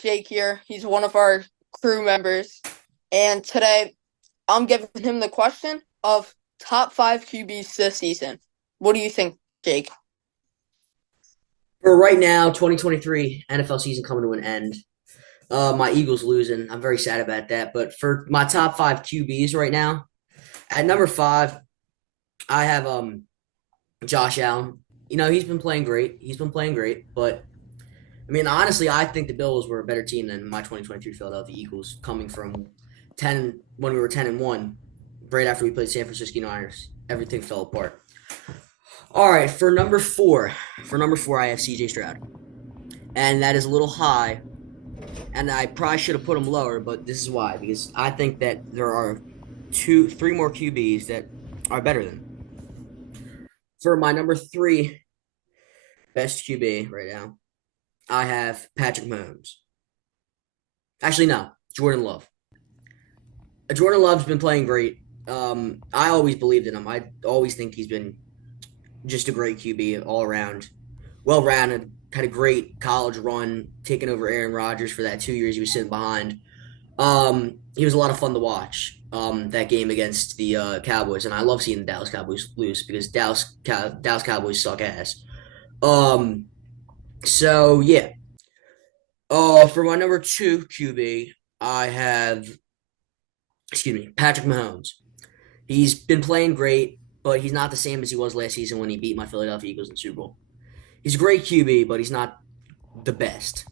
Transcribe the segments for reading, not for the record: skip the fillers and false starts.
Jake here. He's one of our crew members. And today I'm giving him the question of top five QBs this season. What do you think, Jake? For right now, 2023 NFL season coming to an end. My Eagles losing. I'm very sad about that. But for my top five QBs right now, at number five, I have Josh Allen. He's been playing great. But I mean, honestly, I think the Bills were a better team than my 2023 Philadelphia Eagles, coming from 10 when we were 10-1, right after we played San Francisco Niners. Everything fell apart. All right, for number four, I have CJ Stroud, and that is a little high, and I probably should have put him lower, but this is why, because I think that there are three more QBs that are better than. For my number three best QB right now, I have Patrick Mahomes. Actually, no, Jordan Love. Jordan Love's been playing great. I always believed in him. I always think he's been just a great QB all around, well rounded. Had a great college run, taking over Aaron Rodgers for that 2 years he was sitting behind. He was a lot of fun to watch. That game against the Cowboys, and I love seeing the Dallas Cowboys lose because Dallas Cowboys suck ass. Um, so yeah. For my number two QB, I have Patrick Mahomes. He's been playing great, but he's not the same as he was last season when he beat my Philadelphia Eagles in the Super Bowl. He's a great QB, but he's not the best.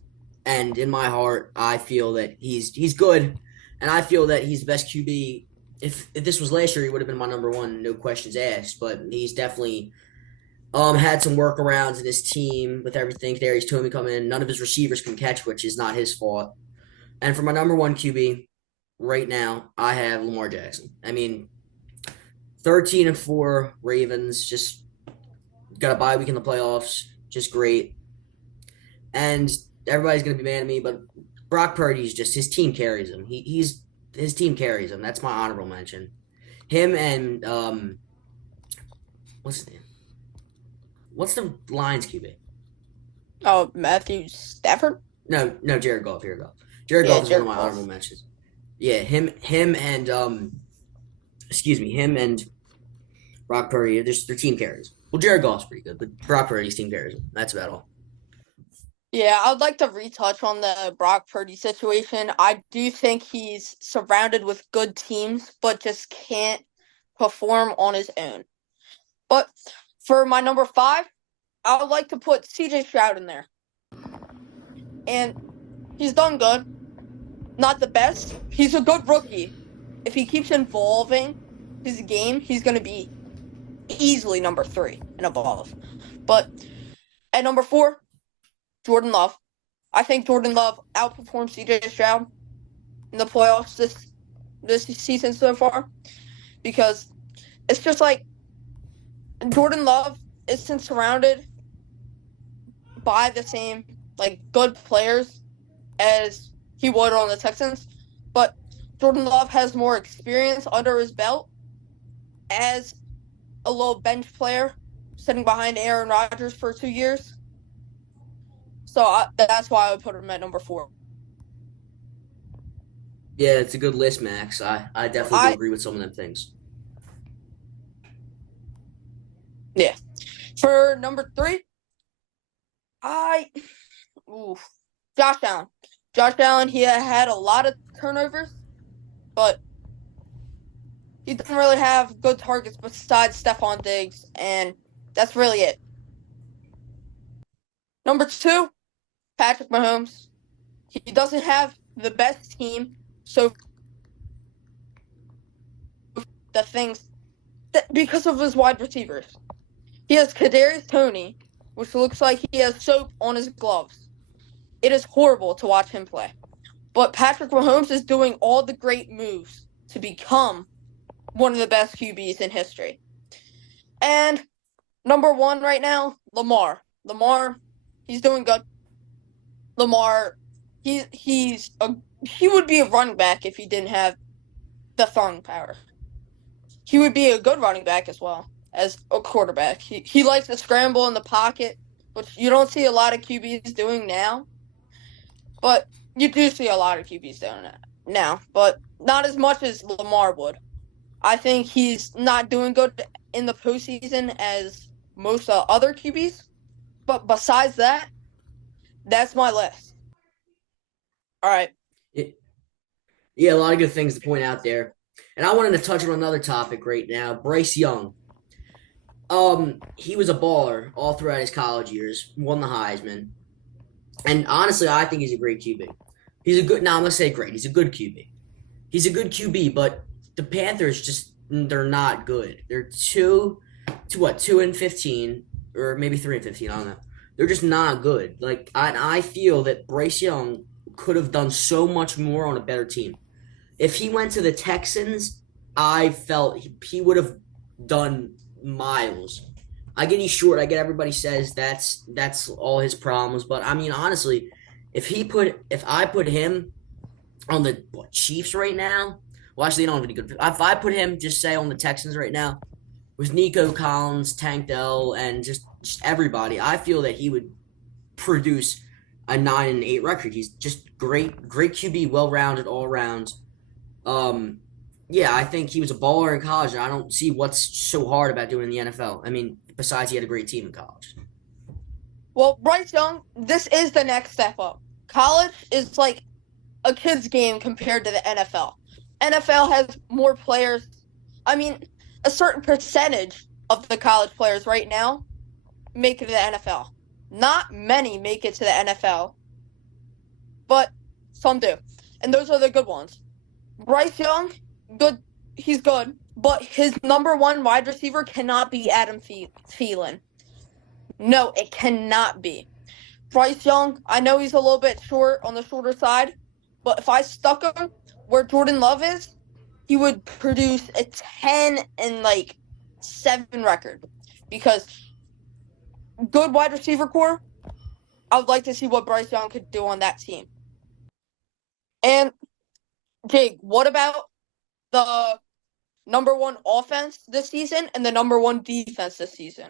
And in my heart, I feel that he's good, and I feel that he's the best QB. If this was last year, he would have been my number one, no questions asked. But he's definitely had some workarounds in his team with everything there. He's Tommy coming in. None of his receivers can catch, which is not his fault. And for my number one QB right now, I have Lamar Jackson. I mean, 13-4 Ravens, just got a bye week in the playoffs, just great. And everybody's gonna be mad at me, but Brock Purdy's just his team carries him. He's his team carries him. That's my honorable mention. Him and what's his name? What's the Lions QB? Oh, Matthew Stafford? No, Jared Goff. Jared Yeah, Goff is one of Jared my Goff. honorable mentions. Yeah, him and him and Brock Purdy. Their team carries. Well, Jared Goff's pretty good, but Brock Purdy's team carries him. That's about all. Yeah, I'd like to retouch on the Brock Purdy situation. I do think he's surrounded with good teams, but just can't perform on his own. But for my number five, I would like to put CJ Stroud in there. And he's done good. Not the best. He's a good rookie. If he keeps evolving his game, he's going to be easily number three and above. But at number four, Jordan Love. I think Jordan Love outperformed CJ Stroud in the playoffs this season so far because it's just like Jordan Love isn't surrounded by the same good players as he would on the Texans, but Jordan Love has more experience under his belt as a low bench player sitting behind Aaron Rodgers for 2 years. So that's why I would put him at number four. Yeah, it's a good list, Max. I definitely do I agree with some of them things. Yeah. For number three, I ooh, Josh Allen. Josh Allen, he had a lot of turnovers, but he doesn't really have good targets besides Stephon Diggs, and that's really it. Number two, Patrick Mahomes. He doesn't have the best team, so the things that because of his wide receivers. He has Kadarius Toney, which looks like he has soap on his gloves. It is horrible to watch him play. But Patrick Mahomes is doing all the great moves to become one of the best QBs in history. And number one right now, Lamar. Lamar, he's doing good. Lamar, he would be a running back if he didn't have the throwing power. He would be a good running back as well as a quarterback. He likes to scramble in the pocket, which you don't see a lot of QBs doing now. But You do see a lot of QBs doing that now, but not as much as Lamar would. I think he's not doing good in the postseason as most other QBs. But besides that, that's my list. All right. Yeah, a lot of good things to point out there. And I wanted to touch on another topic right now. Bryce Young. He was a baller all throughout his college years, won the Heisman. And honestly, I think he's a great QB. He's a good, now I'm going to say great. He's a good QB. He's a good QB, but the Panthers just, they're not good. They're 2-15, or maybe 3-15. I don't know. They're just not good. Like, I feel that Bryce Young could have done so much more on a better team. If he went to the Texans, I felt he would have done miles. I get he's short. I get everybody says that's all his problems, but I mean honestly, if I put him on the Chiefs right now, well actually they don't have any good. If I put him just say on the Texans right now with Nico Collins, Tank Dell, and just everybody, I feel that he would produce a 9-8 record. He's just great QB, well rounded all around. Um, yeah, I think he was a baller in college, and I don't see what's so hard about doing in the NFL. I mean, besides he had a great team in college. Well, Bryce Young, this is the next step up. College is like a kid's game compared to the NFL. NFL has more players. I mean, a certain percentage of the college players right now make it to the NFL. Not many make it to the NFL, but some do. And those are the good ones. Bryce Young, good. He's good, but his number one wide receiver cannot be Adam Thielen. No, it cannot be. Bryce Young, I know he's a little bit short on the shorter side, but if I stuck him where Jordan Love is, he would produce a 10 and like 7 record. Because good wide receiver core, I would like to see what Bryce Young could do on that team. And Jake, what about the number one offense this season and the number one defense this season?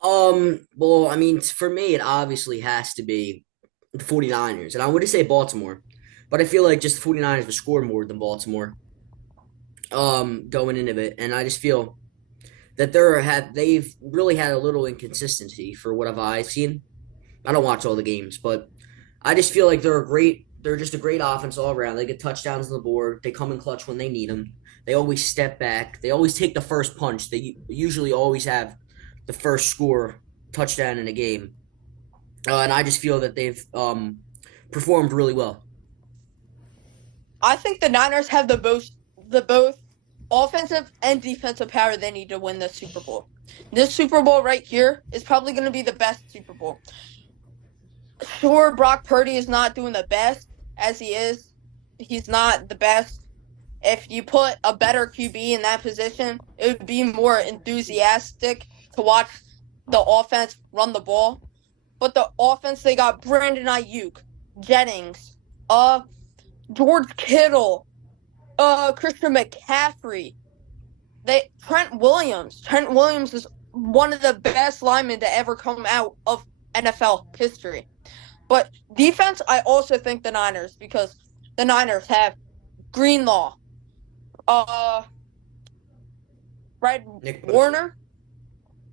Well, I mean, for me, it obviously has to be the 49ers. And I wouldn't say Baltimore, but I feel like just the 49ers would score more than Baltimore going into it. And I just feel that they've really had a little inconsistency for what I've seen. I don't watch all the games, but I just feel like they're just a great offense all around. They get touchdowns on the board. They come in clutch when they need them. They always step back. They always take the first punch. They usually always have the first score touchdown in a game. And I just feel that they've performed really well. I think the Niners have the both offensive and defensive power they need to win the Super Bowl. This Super Bowl right here is probably going to be the best Super Bowl. Sure, Brock Purdy is not doing the best as he is. He's not the best. If you put a better QB in that position, it would be more enthusiastic to watch the offense run the ball. But the offense, they got Brandon Ayuk, Jennings, George Kittle, Christian McCaffrey. Trent Williams. Trent Williams is one of the best linemen to ever come out of NFL history. But defense, I also think the Niners, because the Niners have Greenlaw, uh, Fred Nick Bosa. Warner,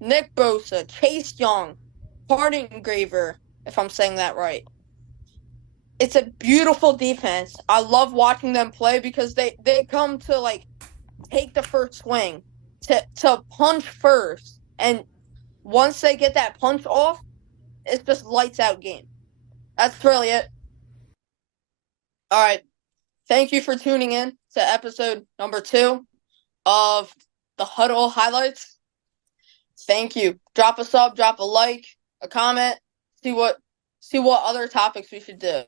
Nick Bosa, Chase Young, Harding Graver, if I'm saying that right. It's a beautiful defense. I love watching them play because they come to like take the first swing, to punch first, and once they get that punch off, it's just lights out game. That's really it. All right. Thank you for tuning in to episode number 2 of the Huddle highlights. Thank you. Drop a sub, drop a like, a comment, see what other topics we should do.